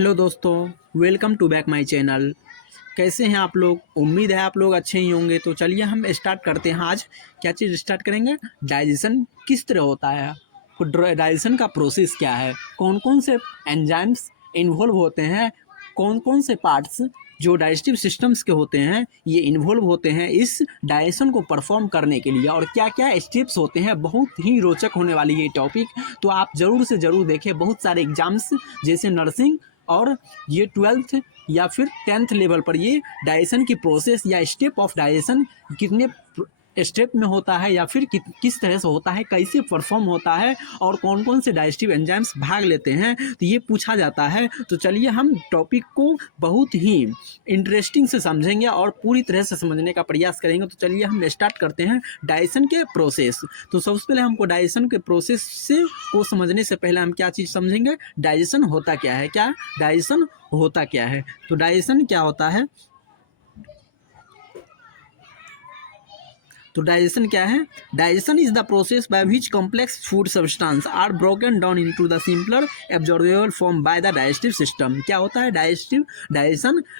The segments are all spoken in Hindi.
हेलो दोस्तों, welcome to back my channel. कैसे हैं आप लोग? उम्मीद है आप लोग अच्छे ही होंगे। तो चलिए हम स्टार्ट करते हैं। आज क्या चीज़ स्टार्ट करेंगे? डाइजेशन किस तरह होता है, डाइजेशन का प्रोसेस क्या है, कौन कौन से एंजाइम्स इन्वॉल्व होते हैं, कौन कौन से पार्ट्स जो डाइजेस्टिव सिस्टम्स के होते हैं ये इन्वॉल्व होते हैं इस डाइजेशन को परफॉर्म करने के लिए, और क्या क्या स्टेप्स होते हैं। बहुत ही रोचक होने वाली ये टॉपिक, तो आप ज़रूर से ज़रूर देखें। बहुत सारे एग्जाम्स जैसे नर्सिंग और ये 12th या फिर 10th लेवल पर ये डाइजेशन की प्रोसेस या स्टेप ऑफ डाइजेशन कितने स्टेप में होता है या फिर किस तरह से होता है, कैसे परफॉर्म होता है और कौन कौन से डाइजेस्टिव एंजाइम्स भाग लेते हैं, तो ये पूछा जाता है। तो चलिए हम टॉपिक को बहुत ही इंटरेस्टिंग से समझेंगे और पूरी तरह से समझने का प्रयास करेंगे। तो चलिए हम स्टार्ट करते हैं डाइजेशन के प्रोसेस। तो सबसे पहले हमको डाइजेशन के प्रोसेस से को समझने से पहले हम क्या चीज़ समझेंगे? डाइजेशन होता क्या है। क्या डाइजेशन होता क्या है? तो डाइजेशन क्या होता है? तो डाइजेशन क्या है? Digestion is the process by which complex food substance are broken down into the simpler absorbable form by the digestive system. क्या होता है डाइजेशन?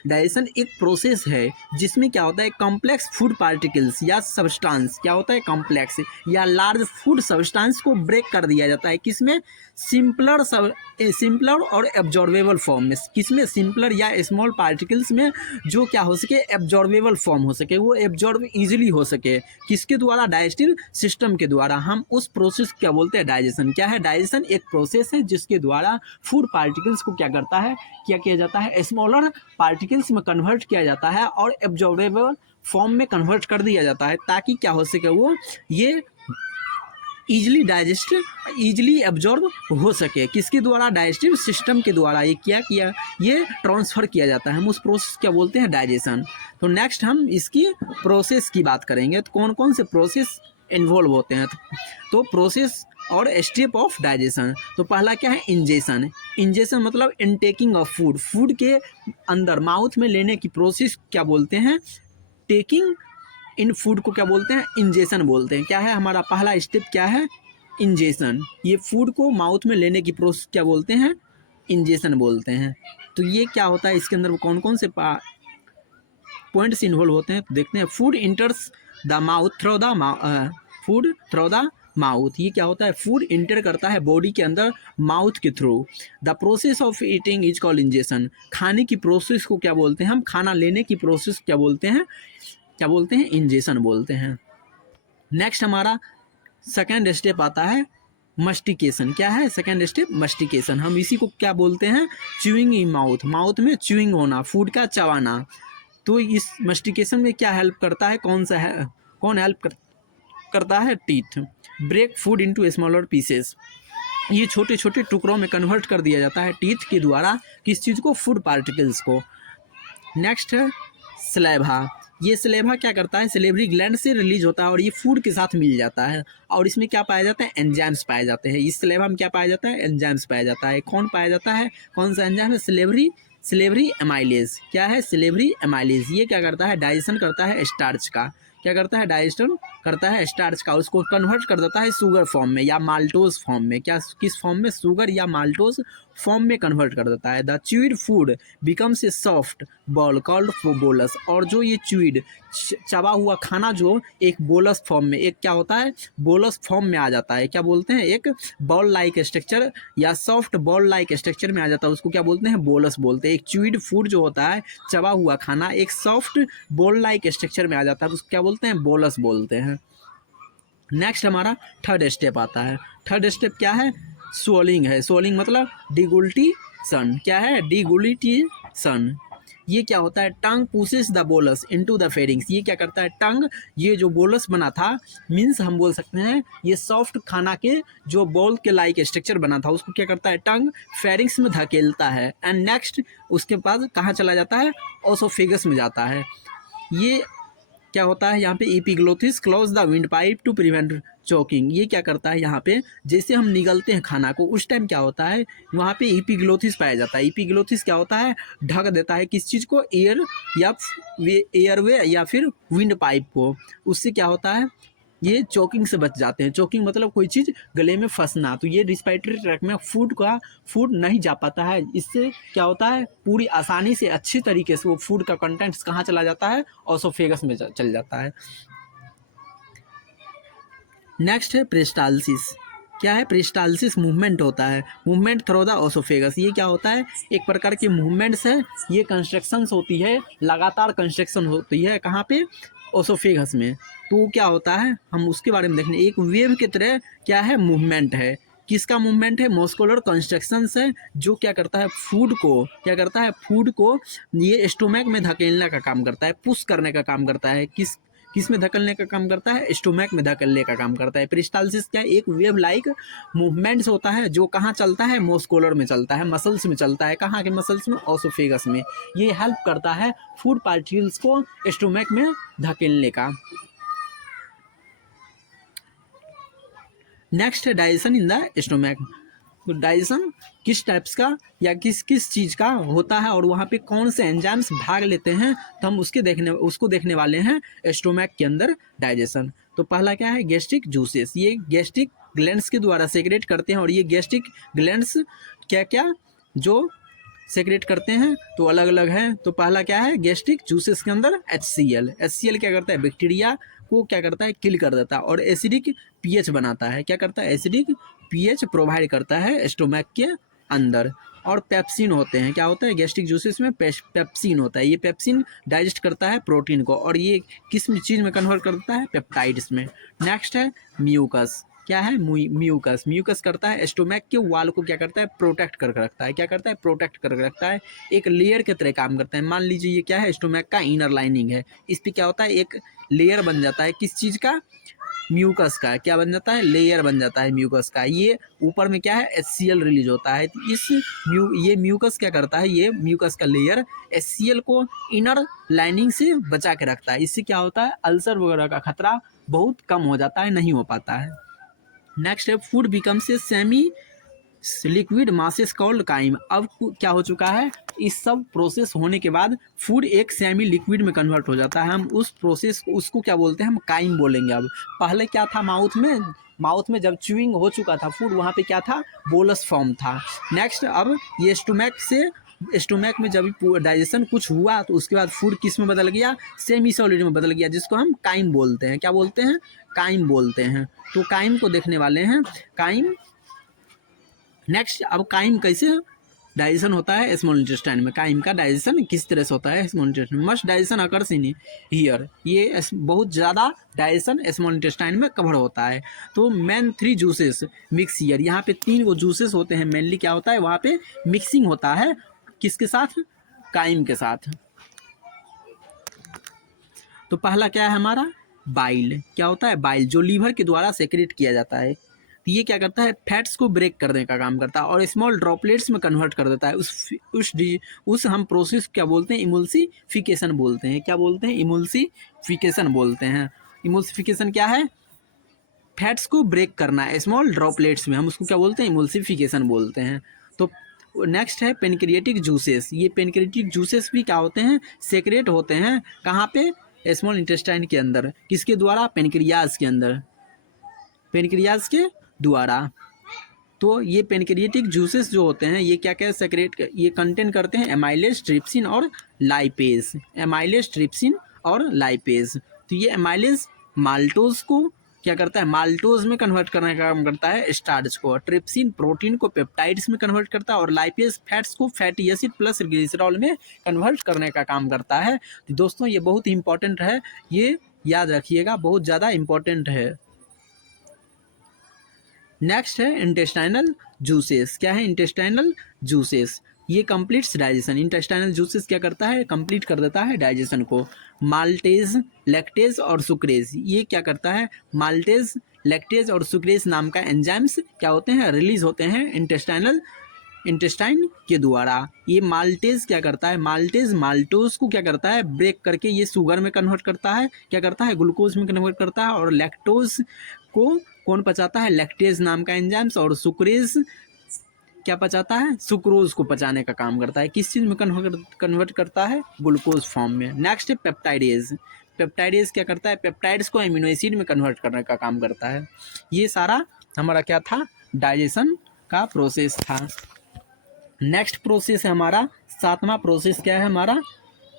डाइजेशन एक प्रोसेस है जिसमें क्या होता है, कॉम्प्लेक्स फूड पार्टिकल्स या सब्सटेंस, क्या होता है, कॉम्प्लेक्स या लार्ज फूड सब्सटेंस को ब्रेक कर दिया जाता है। किसमें? सिंपलर और एब्जॉर्बेबल फॉर्म में। किसमें? सिंपलर या स्मॉल पार्टिकल्स में, जो क्या हो सके, एब्जॉर्बेबल फॉर्म हो सके, वो एब्जॉर्ब इजीली हो सके। किसके द्वारा? डाइजेस्टिव सिस्टम के द्वारा। हम उस प्रोसेस क्या बोलते हैं? डाइजेशन। क्या है? डाइजेशन एक प्रोसेस है जिसके द्वारा फूड पार्टिकल्स को क्या करता है, क्या किया जाता है, स्मॉलर पार्टिकल्स में कन्वर्ट किया जाता है और एब्जॉर्बेबल फॉर्म में कन्वर्ट कर दिया जाता है, ताकि क्या हो सके, वो ये ईजिली डाइजेस्ट, ईजिली एब्जॉर्ब हो सके। किसके द्वारा? डाइजेस्टिव सिस्टम के द्वारा ये क्या किया, ये ट्रांसफ़र किया जाता है। हम उस प्रोसेस क्या बोलते हैं? डाइजेशन। तो नेक्स्ट हम इसकी प्रोसेस की बात करेंगे। तो कौन कौन से प्रोसेस इन्वॉल्व होते हैं? तो प्रोसेस और स्टेप ऑफ डाइजेशन। तो पहला क्या है? इंजेशन। इंजेशन मतलब इनटेकिंग ऑफ फूड, फूड के अंदर माउथ में लेने की प्रोसेस क्या बोलते हैं? टेकिंग इन फूड को क्या बोलते हैं? इंजेशन बोलते हैं। क्या है हमारा पहला स्टेप? क्या है? इंजेशन। ये फूड को माउथ में लेने की प्रोसेस क्या बोलते हैं? इंजेशन बोलते हैं। तो ये क्या होता है, इसके अंदर कौन कौन से पॉइंट्स इन्वॉल्व होते हैं? तो देखते हैं। Food इंटर्स the mouth through the food through the mouth. ये क्या होता है? फूड इंटर करता है बॉडी के अंदर माउथ के through. The process of eating is called ingestion. खाने की प्रोसेस को क्या बोलते हैं? हम खाना लेने की प्रोसेस क्या बोलते हैं? क्या बोलते हैं? इंजेशन बोलते हैं। नेक्स्ट हमारा सेकेंड स्टेप आता है मस्टिकेशन। क्या है सेकेंड स्टेप? मस्टिकेशन। हम इसी को क्या बोलते हैं? च्यूइंग इन माउथ, माउथ में च्यूइंग होना, फूड का चबाना। तो इस मस्टिकेशन में क्या हेल्प करता है? कौन सा है, कौन हेल्प करता है? Teeth. Break food into smaller pieces. ये छोटे छोटे टुकड़ों में कन्वर्ट कर दिया जाता है टीथ के द्वारा। किस चीज़ को? फूड पार्टिकल्स को। नेक्स्ट है स्लेवा। ये स्लेवा क्या करता है? सिलेवरी ग्लैंड से रिलीज होता है और ये फूड के साथ मिल जाता है, और इसमें क्या पाया जाता है? एंजाइम्स पाए जाते हैं। इस स्लेवा में क्या पाया जाता है? एंजाइम्स पाया जाता है। कौन पाया जाता है? कौन सा एंजाइम है? Salivary amylase. क्या है? Salivary amylase. ये क्या करता है? डाइजेशन करता है स्टार्च का। क्या करता है? डाइजेशन करता है स्टार्च का, उसको कन्वर्ट कर देता है शुगर फॉर्म में या माल्टोज फॉर्म में। क्या, किस फॉर्म में? शुगर या माल्टोज फॉर्म में कन्वर्ट कर देता है। The chewed food becomes a soft ball called bolus. और जो ये च्यूइड चबा हुआ खाना जो एक बोलस फॉर्म में, एक क्या होता है? बोलस फॉर्म में आ जाता है। क्या बोलते हैं? एक बॉल लाइक स्ट्रक्चर या सॉफ्ट बॉल लाइक स्ट्रक्चर में आ जाता है, उसको क्या बोलते हैं? बोलस बोलते हैं। एक च्यूइड फूड जो होता है, चबा हुआ खाना, एक सॉफ्ट बॉल लाइक स्ट्रक्चर में आ जाता है, उसको क्या बोलते हैं? बोलस बोलते हैं। नेक्स्ट हमारा थर्ड स्टेप आता है। थर्ड स्टेप क्या है? सोलिंग है। सोलिंग मतलब डिगुलेशन। क्या है? डिगुलेशन। ये क्या होता है? Tongue pushes the bolus into the pharynx. ये क्या करता है? टंग, ये जो बोलस बना था, मीन्स हम बोल सकते हैं ये सॉफ्ट खाना के जो बॉल के लाइक स्ट्रक्चर बना था, उसको क्या करता है? टंग फेरिंग्स में धकेलता है। एंड नेक्स्ट उसके बाद कहाँ चला जाता है? ओसोफेगस में जाता है। ये क्या होता है? यहाँ पे epiglottis close the wind pipe to prevent choking. ये क्या करता है? यहाँ पे जैसे हम निगलते हैं खाना को, उस टाइम क्या होता है? वहाँ पे एपिग्लोटिस पाया जाता है। एपिग्लोटिस क्या होता है? ढक देता है किस चीज़ को? एयर या एयरवे या फिर विंड पाइप को। उससे क्या होता है? ये चोकिंग से बच जाते हैं। चोकिंग मतलब कोई चीज़ गले में फंसना, तो ये रिस्पिरेटरी ट्रैक्ट में फूड नहीं जा पाता है। इससे क्या होता है, पूरी आसानी से अच्छी तरीके से वो फूड का कंटेंट्स कहाँ चला जाता है, ओसोफेगस में चल जाता है। नेक्स्ट है पेरिस्टालसिस। क्या है, पेरिस्टालसिस मूवमेंट होता है, मूवमेंट थ्रू द ओसोफेगस। ये क्या होता है, एक प्रकार के मूवमेंट्स है, ये कंस्ट्रक्शंस होती है, लगातार कंस्ट्रक्शन होती है कहाँ पे, ओसोफेगस में। तो क्या होता है, हम उसके बारे में देखें। एक वेव की तरह क्या है, मूवमेंट है। किसका मूवमेंट है, मस्कुलर कंस्ट्रक्शंस है, जो क्या करता है, फूड को क्या करता है, फूड को ये स्टोमक में धकेलने का काम करता है, पुश करने का काम करता है। किस में धकेलने का काम करता है, स्टोमक में धकेलने का काम करता है। पेरिस्टालसिस क्या, एक वेव लाइक मूवमेंट्स होता है, जो कहाँ चलता है, मस्कुलर में चलता है, मसल्स में चलता है। कहाँ के मसल्स में, ओसोफेगस में। ये हेल्प करता है फूड पार्टिकल्स को स्टोमक में धकेलने का। नेक्स्ट है डाइजेशन इन द स्टोमक। तो डाइजेशन किस टाइप्स का या किस किस चीज़ का होता है और वहाँ पे कौन से एंजाइम्स भाग लेते हैं, तो हम उसको देखने वाले हैं स्टोमक के अंदर डाइजेशन। तो पहला क्या है, गैस्ट्रिक जूसेस। ये गैस्ट्रिक ग्लैंड्स के द्वारा सेक्रेट करते हैं, और ये गैस्ट्रिक ग्लैंड्स क्या क्या जो सेक्रेट करते हैं तो अलग अलग हैं। तो पहला क्या है, गैस्ट्रिक जूसेस के अंदर HCl क्या करता है, बैक्टीरिया को क्या करता है, किल कर देता है, और एसिडिक पीएच बनाता है। क्या करता है, एसिडिक पीएच प्रोवाइड करता है स्टोमक के अंदर। और पेप्सिन होते हैं, क्या होता है, गैस्ट्रिक जूसेस में पेप्सिन होता है। ये पेप्सिन डाइजेस्ट करता है प्रोटीन को, और ये किस चीज़ में कन्वर्ट करता है, पेप्टाइड्स में। नेक्स्ट है म्यूकस। क्या है, म्यूकस करता है स्टोमक के वाल को क्या करता है, प्रोटेक्ट करके रखता है। क्या करता है, प्रोटेक्ट करके रखता है, एक लेयर के तरह काम करता है। मान लीजिए ये क्या है, स्टोमक का इनर लाइनिंग है, इस पर क्या होता है, एक लेयर बन जाता है, किस चीज़ का, म्यूकस का। क्या बन जाता है, लेयर बन जाता है म्यूकस का। ये ऊपर में क्या है, HCl रिलीज होता है। ये म्यूकस क्या करता है, ये म्यूकस का लेयर HCl को इनर लाइनिंग से बचा के रखता है। इससे क्या होता है, अल्सर वगैरह का खतरा बहुत कम हो जाता है, नहीं हो पाता है। नेक्स्ट है, food becomes a semi liquid masses called crime. अब क्या हो चुका है, इस सब प्रोसेस होने के बाद फूड एक सेमी लिक्विड में कन्वर्ट हो जाता है। हम उस प्रोसेस उसको क्या बोलते हैं, हम काइम बोलेंगे। अब पहले क्या था, माउथ में जब च्यूइंग हो चुका था फूड, वहाँ पे क्या था, बोलस फॉर्म था। नेक्स्ट अब ये स्टोमक में जब डाइजेशन कुछ हुआ, तो उसके बाद फूड किस में बदल गया, सेमी सॉलिड में बदल गया, जिसको हम काइम बोलते हैं। क्या बोलते हैं, काइम बोलते हैं। तो काइम को देखने वाले हैं, काइम। नेक्स्ट, अब काइम कैसे डाइजेशन होता है स्मॉल इंटेस्टाइन में। काइम का डाइजेशन किस तरह से होता है स्मॉल इंटेस्टाइन में। Must digestion occurs in here. ये बहुत ज़्यादा डाइजेशन स्मॉल इंटेस्टाइन में कवर होता है। तो मेन 3 जूसेस मिक्स हियर, यहाँ पे 3 वो जूसेस होते हैं। मेनली क्या होता है, वहाँ पे मिक्सिंग होता है, किसके साथ, काइम के साथ। तो पहला क्या है हमारा, बाइल। क्या होता है, बाइल, जो लीवर के द्वारा सेक्रेट किया जाता है। तो ये क्या करता है, फैट्स को ब्रेक करने का काम करता है, और स्मॉल ड्रॉपलेट्स में कन्वर्ट कर देता है। उस हम प्रोसेस क्या बोलते हैं, इमल्सिफिकेशन बोलते हैं। क्या बोलते हैं, इमल्सिफिकेशन बोलते हैं। इमल्सिफिकेशन क्या है, फैट्स को ब्रेक करना है स्मॉल ड्रॉपलेट्स में, हम उसको क्या बोलते हैं, इमल्सिफिकेशन बोलते हैं। तो नेक्स्ट है पेनक्रिएटिक जूसेस। ये पेनक्रिएटिक जूसेस भी क्या होते हैं, सेक्रेट होते हैं कहाँ पे, स्मॉल इंटेस्टाइन के अंदर। किसके द्वारा, पेनक्रियाज के अंदर, पेनक्रियाज के द्वारा। तो ये पेनक्रिएटिक जूसेस जो होते हैं, ये क्या क्या सेक्रेट, ये कंटेन करते हैं एमाइलेज, ट्रिप्सिन और लाइपेज। एमाइलेज, ट्रिप्सिन और लाइपेज। तो ये एमाइलेज माल्टोज को क्या करता है, माल्टोज में कन्वर्ट करने का काम करता है स्टार्च को। ट्रिप्सिन प्रोटीन को पेप्टाइड्स में कन्वर्ट करता है, और लाइपेज फैट्स को फैटी एसिड प्लस ग्लिसरॉल में कन्वर्ट करने का काम करता है। तो दोस्तों ये बहुत ही इंपॉर्टेंट है, ये याद रखिएगा, बहुत ज़्यादा इंपॉर्टेंट है। नेक्स्ट है इंटेस्टाइनल जूसेस। क्या है, इंटेस्टाइनल जूसेस, ये कंप्लीट्स डाइजेशन। इंटेस्टाइनल जूसेस क्या करता है, कंप्लीट कर देता है डाइजेशन को। माल्टेज, लैक्टेज और सुक्रेज, ये क्या करता है, माल्टेज, लैक्टेज और सुक्रेज नाम का एंजाइम्स क्या होते हैं, रिलीज होते हैं इंटेस्टाइन के द्वारा। ये माल्टेज क्या करता है, माल्टेज माल्टोज को क्या करता है, ब्रेक करके ये शुगर में कन्वर्ट करता है, क्या करता है, ग्लूकोज में कन्वर्ट करता है। और लैक्टोज को कौन पचाता है, लैक्टेज नाम का एंजाइम्स। और सुक्रेज क्या पचाता है, सुक्रोज को पचाने का काम करता है। किस चीज़ में कन्वर्ट करता है, ग्लूकोज फॉर्म में। नेक्स्ट है पेप्टाइडेज। पेप्टाइडेज क्या करता है, पेप्टाइड्स को एमिनो एसिड में कन्वर्ट करने का काम करता है। ये सारा हमारा क्या था, डाइजेशन का प्रोसेस था। नेक्स्ट प्रोसेस है हमारा 7वां प्रोसेस क्या है हमारा,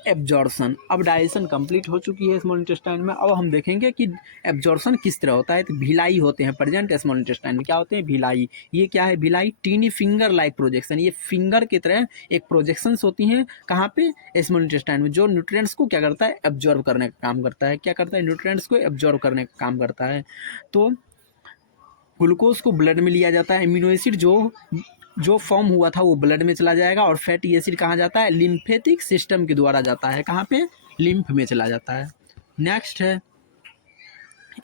एब्जॉर्शन। अब डाइजेशन कंप्लीट हो चुकी है स्मॉल इंटेस्टाइन में। अब हम देखेंगे कि एब्जॉर्शन किस तरह होता है। तो भिलाई होते हैं प्रेजेंट स्मॉल इंटेस्टाइन में, क्या होते हैं, भिलाई। ये क्या है, villi, tiny finger like projection, ये फिंगर की तरह एक प्रोजेक्शंस होती हैं कहाँ पे, स्मॉल इंटेस्टाइन में, जो न्यूट्रिएंट्स को क्या करता है, एब्जॉर्व करने का काम करता है। क्या करता है, न्यूट्रिएंट्स को एब्जॉर्व करने का काम करता है। तो ग्लूकोज को ब्लड में लिया जाता है, एमिनो एसिड जो फॉर्म हुआ था वो ब्लड में चला जाएगा, और फैटी एसिड कहाँ जाता है, लिम्फेटिक सिस्टम के द्वारा जाता है, कहाँ पे, लिम्फ में चला जाता है। नेक्स्ट है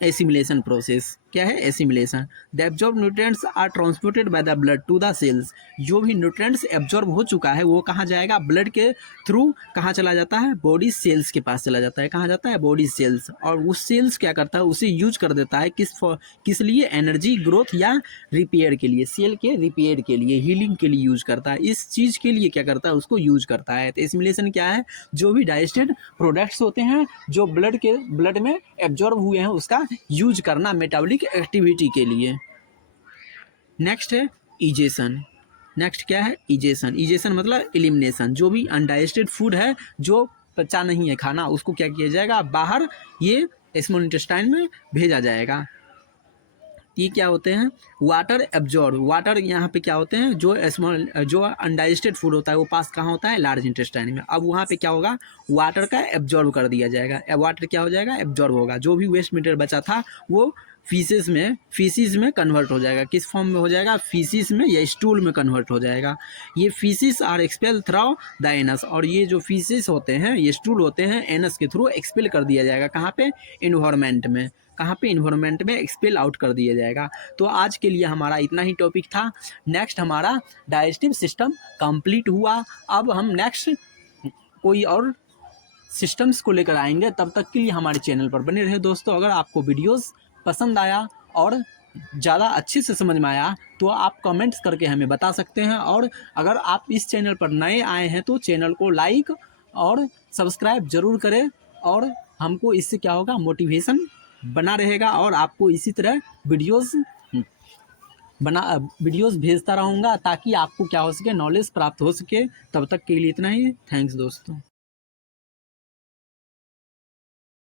एसिमिलेशन प्रोसेस। क्या है, assimilation. The absorb nutrients are transported by the blood to the cells. जो भी न्यूट्रिएंट्स एब्जॉर्ब हो चुका है वो कहाँ जाएगा, ब्लड के थ्रू कहाँ चला जाता है, बॉडी सेल्स के पास चला जाता है। कहाँ जाता है, बॉडी सेल्स। और उस सेल्स क्या करता है, उसे यूज कर देता है किस लिए, एनर्जी, ग्रोथ या रिपेयर के लिए, सेल के रिपेयर के लिए, हीलिंग के लिए यूज करता है। इस चीज़ के लिए क्या करता है, उसको यूज करता है। तो एसिमिलेशन क्या है, जो भी डाइजेस्टेड प्रोडक्ट्स होते हैं जो ब्लड में एब्जॉर्ब हुए हैं उसका यूज करना मेटाबॉलिक एक्टिविटी के लिए। नेक्स्ट है इजेशन। नेक्स्ट क्या है, इजेशन। इजेशन मतलब एलिमिनेशन। जो भी अनडाइजेस्टेड फूड है, जो पचा नहीं है खाना, उसको क्या किया जाएगा, बाहर ये स्मॉल इंटेस्टाइन में भेजा जाएगा। ये क्या होते हैं, वाटर एब्जॉर्ब। वाटर यहाँ पे क्या होते हैं, जो अनडाइजेस्टेड फूड होता है वो पास कहाँ होता है, लार्ज इंटेस्टाइन में। अब वहाँ पे क्या होगा, वाटर का एब्जॉर्ब कर दिया जाएगा। वाटर क्या हो जाएगा, एब्जॉर्ब होगा। जो भी वेस्ट मटेरियल बचा था वो फीसिस में कन्वर्ट हो जाएगा। किस फॉर्म में हो जाएगा, फीसिस में या स्टूल में कन्वर्ट हो जाएगा। ये faeces are expel through the anus. और ये जो फीसिस होते हैं, ये स्टूल होते हैं, एनस के थ्रू एक्सपेल कर दिया जाएगा। कहाँ पे, इन्वायरमेंट में। कहाँ पे, इन्वायरमेंट में एक्सपेल आउट कर दिया जाएगा। तो आज के लिए हमारा इतना ही टॉपिक था। नेक्स्ट हमारा डाइजेस्टिव सिस्टम कंप्लीट हुआ। अब हम नेक्स्ट कोई और सिस्टम्स को लेकर आएंगे। तब तक के लिए हमारे चैनल पर बने रहे दोस्तों। अगर आपको वीडियोस पसंद आया और ज़्यादा अच्छे से समझ में आया तो आप कमेंट्स करके हमें बता सकते हैं। और अगर आप इस चैनल पर नए आए हैं तो चैनल को लाइक और सब्सक्राइब ज़रूर करें। और हमको इससे क्या होगा, मोटिवेशन बना रहेगा और आपको इसी तरह वीडियोस भेजता रहूँगा ताकि आपको क्या हो सके, नॉलेज प्राप्त हो सके। तब तक के लिए इतना ही। थैंक्स दोस्तों।